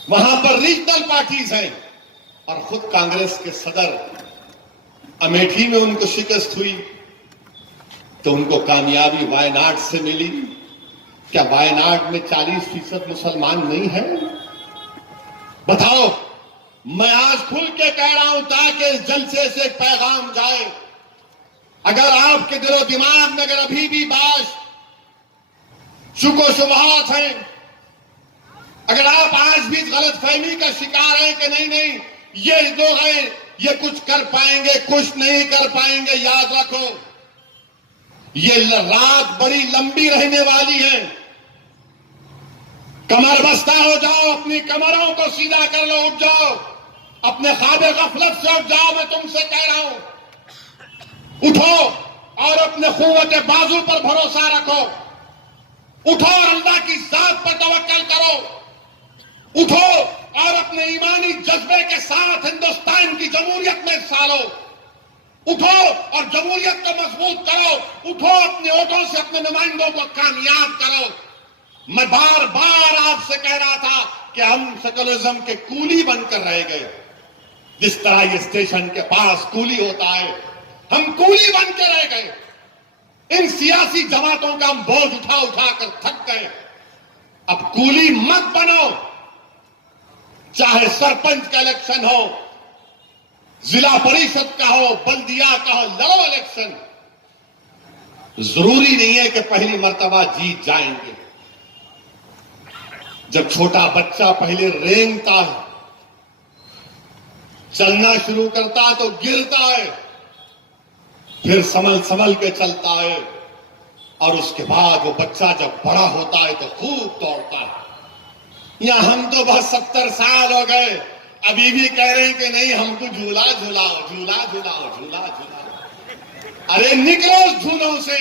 وہاں پر ریجنل پارٹیز ہیں. اور خود کانگریس کے صدر امیٹھی میں ان کو شکست ہوئی تو ان کو کامیابی وائناڈ سے ملی. کیا وائناڈ میں 40% مسلمان نہیں ہیں؟ بتاؤ. میں آج کھل کے کہہ رہا ہوں تاکہ اس جلسے سے ایک پیغام جائے. اگر آپ کے دل و دماغ میں اگر ابھی بھی باش شک و شبہات ہیں، اگر آپ آج بھی غلط فہمی کا شکار ہیں کہ نہیں یہ لوگ ہیں، یہ کچھ کر پائیں گے، کچھ نہیں کر پائیں گے، یاد رکھو یہ رات بڑی لمبی رہنے والی ہے. کمر بستہ ہو جاؤ، اپنی کمروں کو سیدھا کر لو، اٹھ جاؤ، اپنے خواب غفلت سے اٹھ جاؤ. میں تم سے کہہ رہا ہوں، اٹھو اور اپنے قوت بازو پر بھروسہ رکھو. اٹھو اور اللہ کی ذات پر توکل کرو. اٹھو اور اپنے ایمانی جذبے کے ساتھ ہندوستان کی جمہوریت میں حصہ لو. اٹھو اور جمہوریت کو مضبوط کرو. اٹھو، اپنے ووٹوں سے اپنے نمائندوں کو کامیاب کرو. میں بار بار آپ سے کہہ رہا تھا کہ ہم سیکولرزم کے کولی بن کر رہ گئے. جس طرح یہ اسٹیشن کے پاس کولی ہوتا ہے، ہم کولی بن کے رہ گئے. ان سیاسی جماعتوں کا ہم بوجھ اٹھا اٹھا کر تھک گئے. اب کولی مت بنو. چاہے سرپنچ کا الیکشن ہو، ضلع پریشد کا ہو، بلدیہ کا ہو، لڑو الیکشن. ضروری نہیں ہے کہ پہلی مرتبہ جیت جائیں گے. جب چھوٹا بچہ پہلے رینگتا ہے، چلنا شروع کرتا تو گرتا ہے، پھر سنبھل کے چلتا ہے، اور اس کے بعد وہ بچہ جب بڑا ہوتا ہے تو خوب دوڑتا ہے. یا ہم تو بس 70 سال ہو گئے، ابھی بھی کہہ رہے ہیں کہ نہیں ہم کو جھولا جھولاؤ، جھولا جھولاؤ، جھولا جھولاؤ. ارے نکلو اس جھولوں سے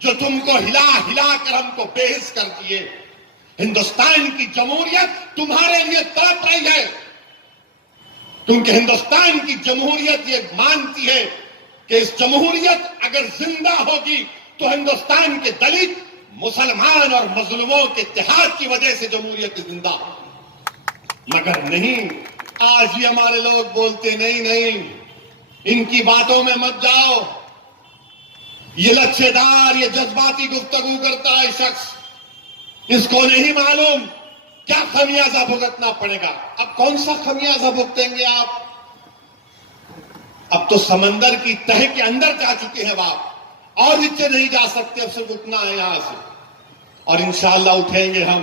جو تم کو ہلا ہلا کر ہم کو بے حس کر دیے. ہندوستان کی جمہوریت تمہارے لیے تڑپ رہی ہے، کیونکہ ہندوستان کی جمہوریت یہ مانتی ہے کہ اس جمہوریت اگر زندہ ہوگی تو ہندوستان کے دلت، مسلمان اور مظلوموں کے اتحاد کی وجہ سے جمہوریت زندہ ہو. مگر نہیں، آج بھی ہمارے لوگ بولتے نہیں ان کی باتوں میں مت جاؤ. یہ لچھے دار، یہ جذباتی گفتگو کرتا ہے شخص، اس کو نہیں معلوم کیا خمیازہ بھگتنا پڑے گا. اب کون سا خمیازہ بھگتیں گے آپ؟ اب تو سمندر کی تہ کے اندر جا چکے ہیں آپ، اور نیچے نہیں جا سکتے. اب صرف اٹھنا ہے یہاں سے، اور انشاءاللہ اٹھیں گے ہم.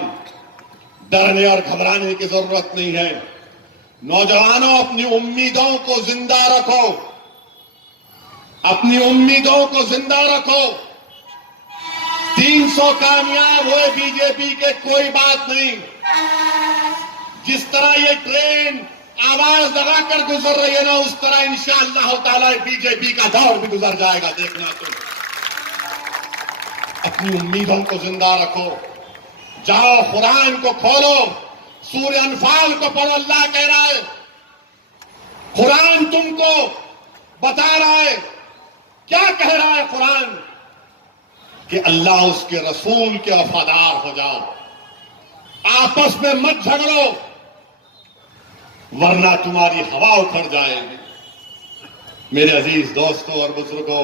ڈرنے اور گھبرانے کی ضرورت نہیں ہے. نوجوانوں، اپنی امیدوں کو زندہ رکھو، اپنی امیدوں کو زندہ رکھو. 300 کامیاب ہوئے بی جے پی کے، کوئی بات نہیں. جس طرح یہ ٹرین آواز لگا کر گزر رہی ہے نا، اس طرح انشاءاللہ تعالی بی جے پی کا دور بھی گزر جائے گا. دیکھنا تم. اپنی امیدوں کو زندہ رکھو. جاؤ قرآن کو کھولو، سورہ انفال کو پڑھو. اللہ کہہ رہا ہے، قرآن تم کو بتا رہا ہے. کیا کہہ رہا ہے قرآن؟ کہ اللہ اس کے رسول کے وفادار ہو جاؤ. آپس میں مت جھگڑو، ورنہ تمہاری ہوا اکھڑ جائے گی. میرے عزیز دوستوں اور بزرگوں،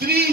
3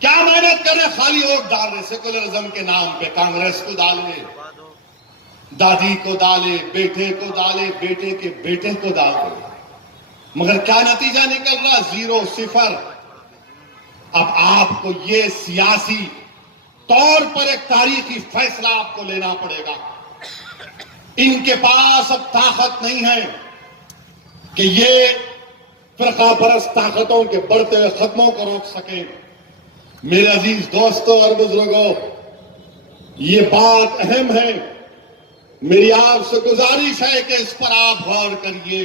کیا محنت کرے خالی ووٹ ڈال رہے سیکولرزم کے نام پہ. کانگریس کو ڈالے, دادی کو ڈالے, بیٹے کو ڈالے, بیٹے کے بیٹے کو ڈالے, مگر کیا نتیجہ نکل رہا؟ 0 0. اب آپ کو یہ سیاسی طور پر ایک تاریخی فیصلہ آپ کو لینا پڑے گا. ان کے پاس اب طاقت نہیں ہے کہ یہ فرقہ پرست طاقتوں کے بڑھتے ہوئے قدموں کو روک سکیں. میرے عزیز دوستوں اور بزرگوں, یہ بات اہم ہے. میری آپ سے گزارش ہے کہ اس پر آپ غور کریے.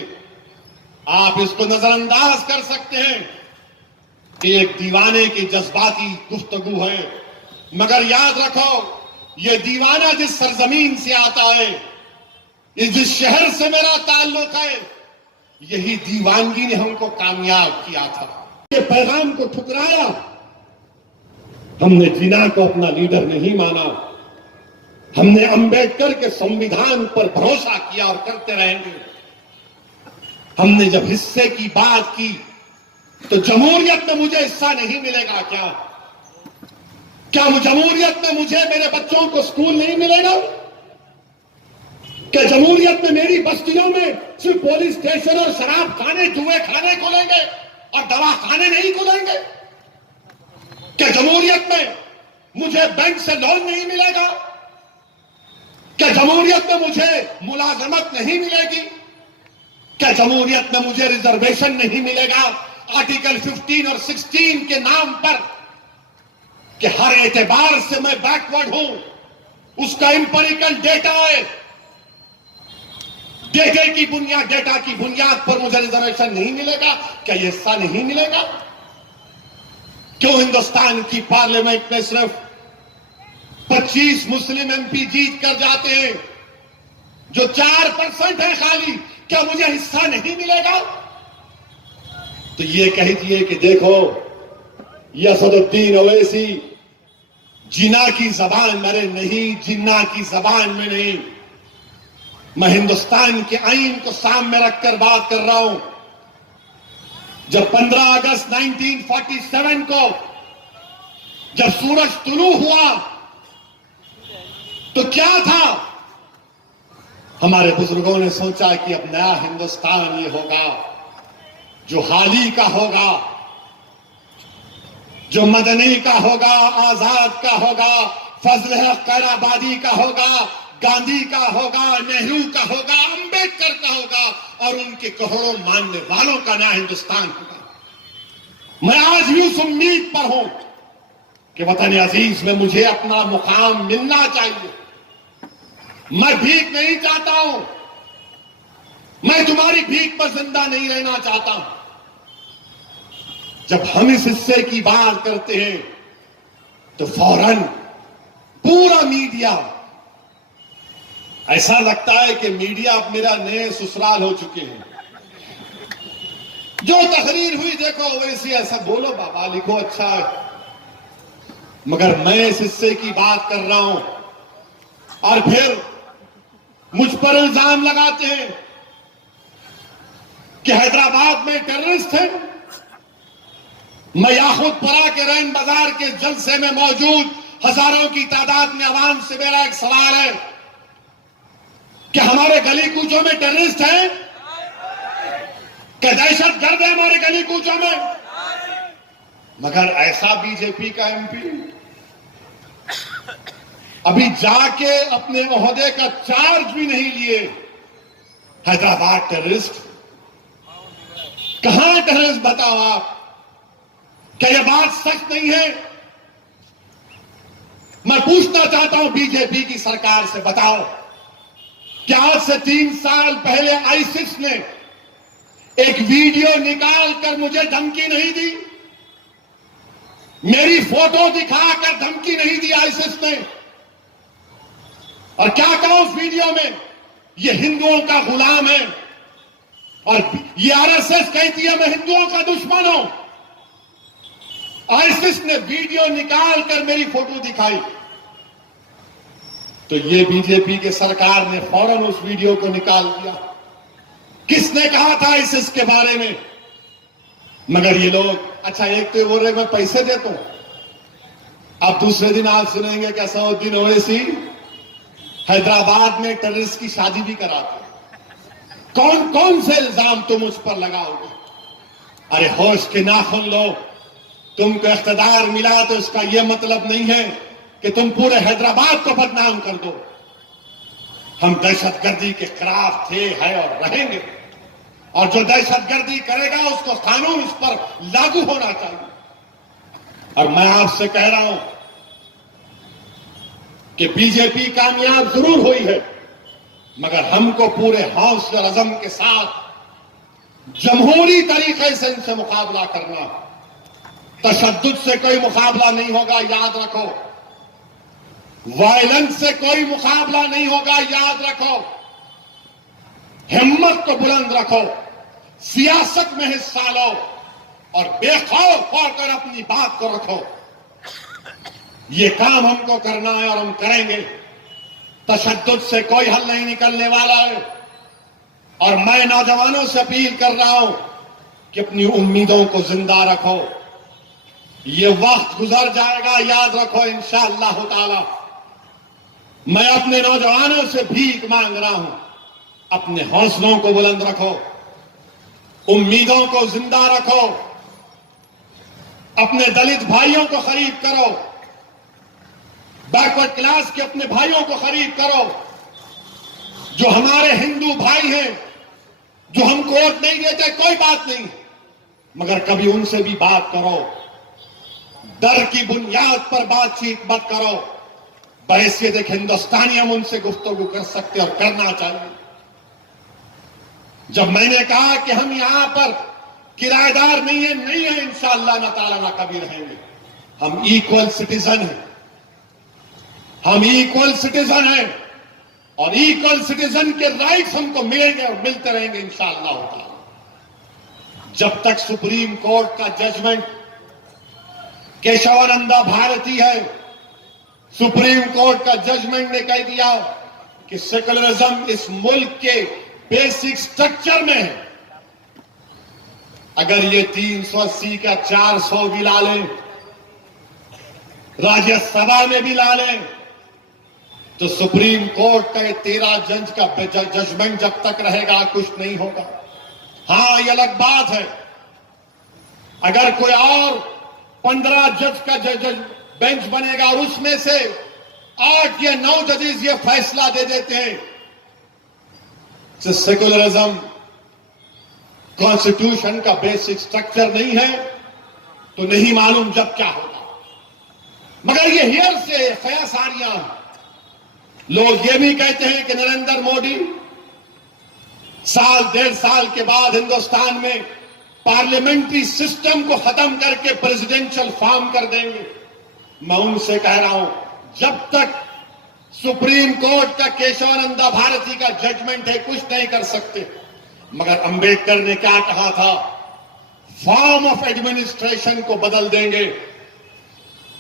آپ اس کو نظر انداز کر سکتے ہیں کہ ایک دیوانے کی جذباتی گفتگو ہے, مگر یاد رکھو یہ دیوانہ جس سرزمین سے آتا ہے, جس شہر سے میرا تعلق ہے, یہی دیوانگی نے ہم کو کامیاب کیا تھا. یہ پیغام کو ٹھکرایا. ہم نے جناح کو اپنا لیڈر نہیں مانا. ہم نے امبیڈکر کے سنویدھان پر بھروسہ کیا اور کرتے رہیں گے. ہم نے جب حصے کی بات کی تو جمہوریت میں مجھے حصہ نہیں ملے گا کیا؟ کیا جمہوریت میں مجھے میرے بچوں کو سکول نہیں ملے گا؟ کیا جمہوریت میں میری بستیوں میں صرف پولیس اسٹیشن اور شراب کھانے, جوئے کھانے کھلیں گے اور دوا کھانے نہیں کھلیں گے؟ کیا جمہوریت میں مجھے بینک سے لون نہیں ملے گا؟ کیا جمہوریت میں مجھے ملازمت نہیں ملے گی؟ کیا جمہوریت میں مجھے ریزرویشن نہیں ملے گا آرٹیکل 15 اور 16 کے نام پر کہ ہر اعتبار سے میں بیکورڈ ہوں؟ اس کا امپیریکل ڈیٹا ہے. ڈیٹا کی بنیاد پر مجھے ریزرویشن نہیں ملے گا. کیا یہ حصہ نہیں ملے گا؟ کیوں ہندوستان کی پارلیمنٹ میں صرف 25 مسلم ایم پی جیت کر جاتے ہیں, جو 4% ہے خالی؟ کیا مجھے حصہ نہیں ملے گا؟ تو یہ کہیے کہ دیکھو یہ اسد الدین اویسی جناح کی زبان مرے نہیں, جناح کی زبان میں نہیں. میں ہندوستان کے آئین کو سامنے رکھ کر بات کر رہا ہوں. جب 15 اگست 1947 کو جب سورج طلوع ہوا تو کیا تھا؟ ہمارے بزرگوں نے سوچا کہ اب نیا ہندوستان یہ ہوگا جو حالی کا ہوگا, جو مدنی کا ہوگا, آزاد کا ہوگا, فضل حق خیر آبادی کا ہوگا, گاندھی کا ہوگا, نہرو کا ہوگا, امبیڈکر کا ہوگا اور ان کے کروڑوں ماننے والوں کا نیا ہندوستان ہوگا. میں آج بھی اس امید پر ہوں کہ وطن عزیز میں مجھے اپنا مقام ملنا چاہیے. میں بھیک نہیں چاہتا ہوں, میں تمہاری بھیک پر زندہ نہیں رہنا چاہتا ہوں. جب ہم اس حصے کی بات کرتے ہیں تو فوراً پورا میڈیا, ایسا لگتا ہے کہ میڈیا اب میرا نئے سسرال ہو چکے ہیں. جو تقریر ہوئی دیکھو ویسی ایسا بولو بابا, لکھو اچھا ہے. مگر میں اس حصے کی بات کر رہا ہوں اور پھر مجھ پر الزام لگاتے ہیں کہ حیدرآباد میں ٹیررسٹ ہیں. میں یاخود پورہ کے رین بازار کے جلسے میں موجود ہزاروں کی تعداد میں عوام سے میرا ایک سوال ہے کہ ہمارے گلی کوچوں میں ٹیررسٹ ہیں؟ کہ دہشت گرد ہے ہمارے گلی کوچوں میں؟ مگر ایسا بی جے پی کا ایم پی ابھی جا کے اپنے عہدے کا چارج بھی نہیں لیے. حیدرآباد ٹیررسٹ کہاں ٹیررسٹ؟ بتاؤ آپ. کیا یہ بات سچ نہیں ہے؟ میں پوچھنا چاہتا ہوں بی جے پی کی سرکار سے, بتاؤ کیا آج سے 3 سال پہلے آئیسس نے ایک ویڈیو نکال کر مجھے دھمکی نہیں دی؟ میری فوٹو دکھا کر دھمکی نہیں دی آئیسس نے؟ اور کیا کہا اس ویڈیو میں؟ یہ ہندوؤں کا غلام ہے اور یہ آر ایس ایس کہتی ہے میں ہندوؤں کا دشمن ہوں. آئیسس نے ویڈیو نکال کر میری فوٹو دکھائی تو یہ بی جے پی کے سرکار نے فوراً اس ویڈیو کو نکال دیا. کس نے کہا تھا آئیسس کے بارے میں؟ مگر یہ لوگ اچھا ایک تو بول رہے میں پیسے دیتا ہوں, اب دوسرے دن آپ سنیں گے کہ اسدالدین اویسی حیدرآباد میں ٹیررسٹ کی شادی بھی کراتے. کون کون سے الزام تم اس پر لگاؤ گے؟ ارے ہوش کے ناخن لو. تم کو اقتدار ملا تو اس کا یہ مطلب نہیں ہے کہ تم پورے حیدرآباد کو بدنام کر دو. ہم دہشت گردی کے خلاف تھے، ہیں اور رہیں گے، اور جو دہشت گردی کرے گا اس کو قانون اس پر لاگو ہونا چاہیے. اور میں آپ سے کہہ رہا ہوں کہ بی جے پی کامیاب ضرور ہوئی ہے، مگر ہم کو پورے حوصلے اور عزم کے ساتھ جمہوری طریقے سے ان سے مقابلہ کرنا. تشدد سے کوئی مقابلہ نہیں ہوگا، یاد رکھو. وائلنس سے کوئی مقابلہ نہیں ہوگا، یاد رکھو. ہمت کو بلند رکھو، سیاست میں حصہ لو اور بے خوف ہو کر اپنی بات کو رکھو. یہ کام ہم کو کرنا ہے اور ہم کریں گے. تشدد سے کوئی حل نہیں نکلنے والا ہے. اور میں نوجوانوں سے اپیل کر رہا ہوں کہ اپنی امیدوں کو زندہ رکھو. یہ وقت گزر جائے گا، یاد رکھو انشاءاللہ تعالی. میں اپنے نوجوانوں سے بھیک مانگ رہا ہوں، اپنے حوصلوں کو بلند رکھو، امیدوں کو زندہ رکھو. اپنے دلت بھائیوں کو خرید کرو، بیکورڈ کلاس کے اپنے بھائیوں کو خرید کرو. جو ہمارے ہندو بھائی ہیں جو ہم کو ووٹ نہیں دیتے کوئی بات نہیں، مگر کبھی ان سے بھی بات کرو. ڈر کی بنیاد پر بات چیت مت کرو. بحیثیت ایک ہندوستانی ہم ان سے گفتگو کر سکتے اور کرنا چاہیے. جب میں نے کہا کہ ہم یہاں پر کرایہ دار نہیں ہیں انشاءاللہ نہ تعالیٰ نہ کبھی رہیں گے. ہم ایکول سٹیزن ہیں، ہم ایکول سٹیزن ہیں، اور ایکول سٹیزن کے رائٹس ہم کو ملیں گے اور ملتے رہیں گے انشاءاللہ تعالیٰ. جب تک سپریم کورٹ کا ججمنٹ کیشوانندا بھارتی ہے، سپریم کورٹ کا ججمنٹ نے کہہ دیا کہ سیکولرزم اس ملک کے بیسک سٹرکچر میں ہے. اگر یہ 380 کا 400 بھی لا لیں، راجیہ سبھا میں بھی لا لیں، تو سپریم کورٹ کا یہ 13 جج کا ججمنٹ جب تک رہے گا کچھ نہیں ہوگا. ہاں یہ الگ بات ہے اگر کوئی اور 15 جج کا بینچ بنے گا اور اس میں سے 8 یا 9 ججز یہ فیصلہ دے دیتے ہیں کہ سیکولرزم کانسٹیٹیوشن کا بیسک سٹرکچر نہیں ہے، تو نہیں معلوم جب کیا ہوگا. مگر یہ ہیر سے خیاساریاں. لوگ یہ بھی کہتے ہیں کہ نریندر مودی سال 1.5 سال کے بعد ہندوستان میں پارلیمنٹری سسٹم کو ختم کر کے پریزیڈنشل فارم کر دیں گے. میں ان سے کہہ رہا ہوں جب تک سپریم کورٹ کا کیشوانندا بھارتی کا ججمنٹ ہے کچھ نہیں کر سکتے. مگر امبیڈکر نے کیا کہا تھا؟ فارم آف ایڈمنسٹریشن کو بدل دیں گے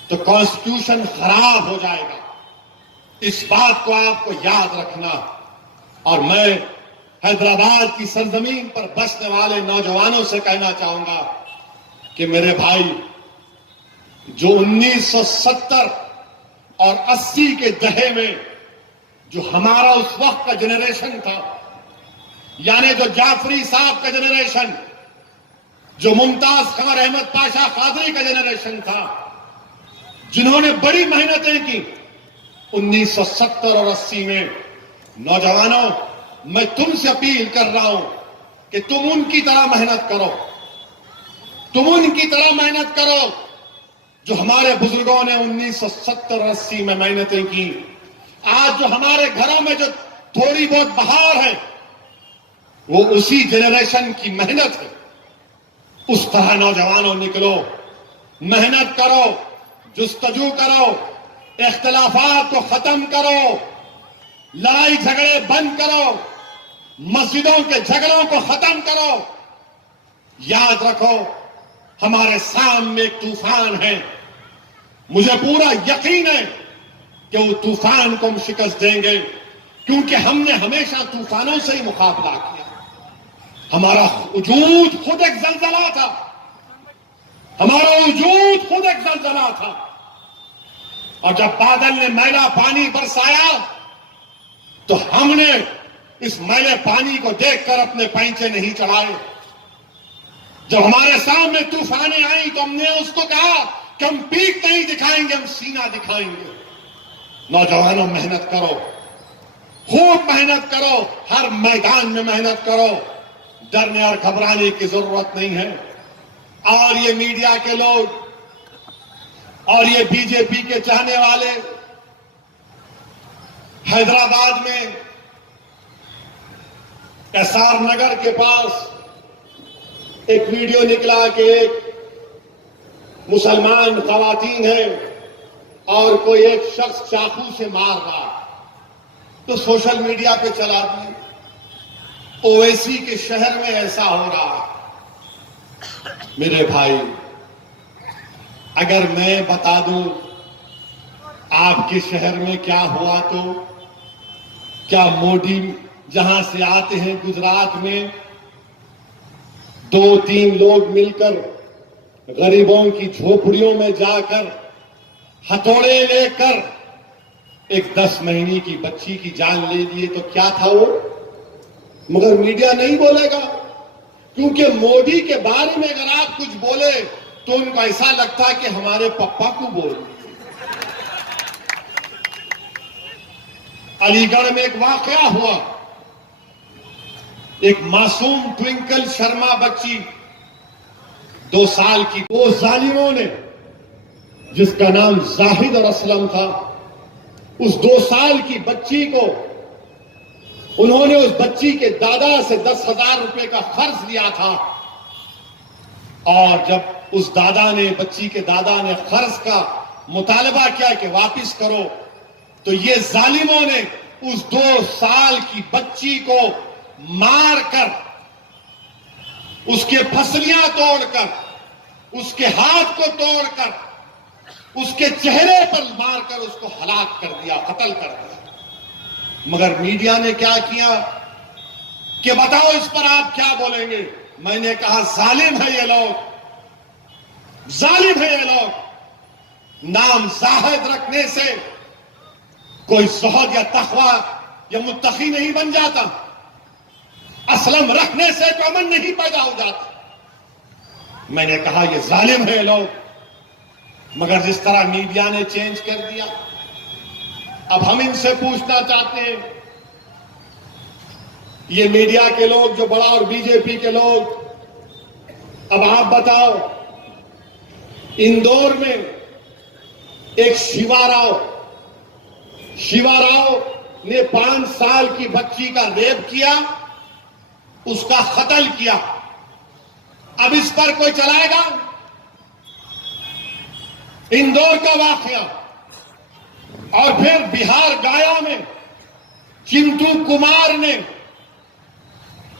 تو کانسٹیٹیوشن خراب ہو جائے گا. اس بات کو آپ کو یاد رکھنا. اور میں حیدرآباد کی سرزمین پر بسنے والے نوجوانوں سے کہنا چاہوں گا کہ میرے بھائی، جو 1970 اور 80 کے دہے میں جو ہمارا اس وقت کا جنریشن تھا، یعنی جو جعفری صاحب کا جنریشن، جو ممتاز خان احمد پاشا قادری کا جنریشن تھا، جنہوں نے بڑی محنتیں کی 1970 اور 80 میں، نوجوانوں میں تم سے اپیل کر رہا ہوں کہ تم ان کی طرح محنت کرو، تم ان کی طرح محنت کرو جو ہمارے بزرگوں نے 1970 اور 80 میں محنتیں کی. آج جو ہمارے گھروں میں جو تھوڑی بہت بہار ہے وہ اسی جنریشن کی محنت ہے. اس طرح نوجوانوں نکلو، محنت کرو، جستجو کرو، اختلافات کو ختم کرو، لڑائی جھگڑے بند کرو، مسجدوں کے جھگڑوں کو ختم کرو. یاد رکھو ہمارے سامنے ایک طوفان ہے، مجھے پورا یقین ہے کہ وہ طوفان کو ہم شکست دیں گے، کیونکہ ہم نے ہمیشہ طوفانوں سے ہی مقابلہ کیا. ہمارا وجود خود ایک زلزلہ تھا، ہمارا وجود خود ایک زلزلہ تھا. اور جب بادل نے میلا پانی برسایا تو ہم نے اس میلے پانی کو دیکھ کر اپنے پینچے نہیں چڑھائے. جب ہمارے سامنے طوفانیں آئیں تو ہم نے اس کو کہا کہ ہم پیٹھ نہیں دکھائیں گے, ہم سینہ دکھائیں گے. نوجوانوں, محنت کرو, خوب محنت کرو, ہر میدان میں محنت کرو, ڈرنے اور گھبرانے کی ضرورت نہیں ہے. اور یہ میڈیا کے لوگ اور یہ بی جے پی کے چاہنے والے حیدرآباد میں ایسار نگر کے پاس ایک ویڈیو نکلا کہ ایک مسلمان خواتین ہیں اور کوئی ایک شخص چاقو سے مار رہا, تو سوشل میڈیا پہ چلا دی. اویسی کے شہر میں ایسا ہو رہا. میرے بھائی, اگر میں بتا دوں آپ کے شہر میں کیا ہوا تو کیا مودی جہاں سے آتے ہیں گجرات میں 2-3 لوگ مل کر غریبوں کی جھوپڑیوں میں جا کر ہتھوڑے لے کر ایک 10 مہینے کی بچی کی جان لے لیے تو کیا تھا وہ؟ مگر میڈیا نہیں بولے گا, کیونکہ مودی کے بارے میں اگر آپ کچھ بولے تو ان کو ایسا لگتا ہے کہ ہمارے پپا کو بول. علی گڑھ میں ایک واقعہ ہوا, ایک معصوم ٹوئنکل شرما بچی 2 سال کی, وہ ظالموں نے جس کا نام زاہد اور اسلم تھا, اس 2 سال کی بچی کو انہوں نے اس بچی کے دادا سے 10,000 روپے کا قرض لیا تھا. اور جب اس بچی کے دادا نے قرض کا مطالبہ کیا کہ واپس کرو, تو یہ ظالموں نے اس 2 سال کی بچی کو مار کر, اس کے پھسلیاں توڑ کر, اس کے ہاتھ کو توڑ کر, اس کے چہرے پر مار کر اس کو ہلاک کر دیا, قتل کر دیا. مگر میڈیا نے کیا کیا کہ بتاؤ اس پر آپ کیا بولیں گے؟ میں نے کہا ظالم ہے یہ لوگ, ظالم ہے یہ لوگ. نام زاہد رکھنے سے کوئی زہد یا تقوی یا متقی نہیں بن جاتا, اسلم رکھنے سے کوئی امن نہیں پیدا ہو جاتا. میں نے کہا یہ ظالم ہے یہ لوگ. مگر جس طرح میڈیا نے چینج کر دیا, اب ہم ان سے پوچھنا چاہتے ہیں, یہ میڈیا کے لوگ جو بڑا اور بی جے پی کے لوگ, اب آپ بتاؤ, اندور میں ایک شیوا راؤ نے 5 سال کی بچی کا ریپ کیا, اس کا قتل کیا. اب اس پر کوئی چلائے گا؟ اندور کا واقعہ. اور پھر بہار گایا میں چنٹو کمار نے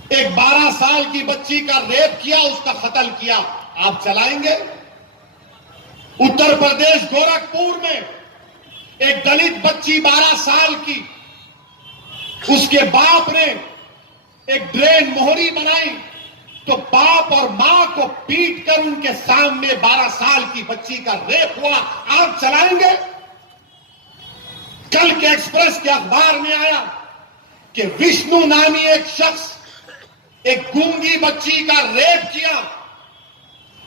ایک 12 سال کی بچی کا ریپ کیا, اس کا قتل کیا. آپ چلائیں گے؟ اتر پردیش گورکھپور میں ایک دلت بچی 12 سال کی, اس کے باپ نے ایک ڈرین موہری بنائی تو باپ اور ماں کو پیٹ کر ان کے سامنے 12 سال کی بچی کا ریپ ہوا. آپ چلائیں گے؟ کل کے ایکسپریس کے اخبار میں آیا کہ وشنو نامی ایک شخص ایک گونگی بچی کا ریپ کیا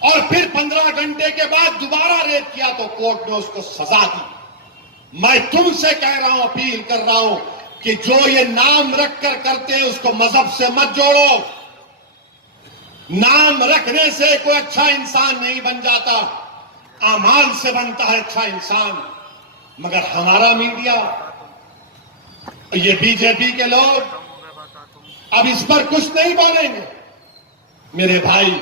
اور پھر 15 گھنٹے کے بعد دوبارہ ریپ کیا تو کورٹ نے اس کو سزا دی. میں تم سے کہہ رہا ہوں, اپیل کر رہا ہوں کہ جو یہ نام رکھ کر کرتے ہیں اس کو مذہب سے مت جوڑو. نام رکھنے سے کوئی اچھا انسان نہیں بن جاتا, اعمال سے بنتا ہے اچھا انسان. مگر ہمارا میڈیا, یہ بی جے پی کے لوگ اب اس پر کچھ نہیں بولیں گے. میرے بھائی,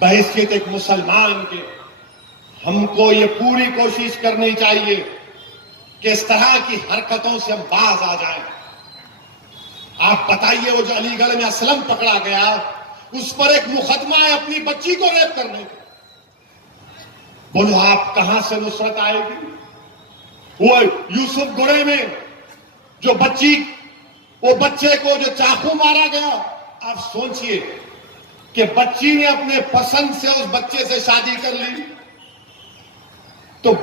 بحیثیت ایک مسلمان کے ہم کو یہ پوری کوشش کرنی چاہیے کہ اس طرح کی حرکتوں سے ہم باز آ جائیں. آپ بتائیے, وہ جو علی گڑھ میں اسلم پکڑا گیا, اس پر ایک مقدمہ ہے اپنی بچی کو ریپ کرنے کا. بولو آپ کہاں سے نصرت آئے گی؟ وہ یوسف گڑے میں جو وہ بچے کو جو چاقو مارا گیا, آپ سوچئے کہ بچی نے اپنے پسند سے اس بچے سے شادی کر لی تو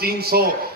300,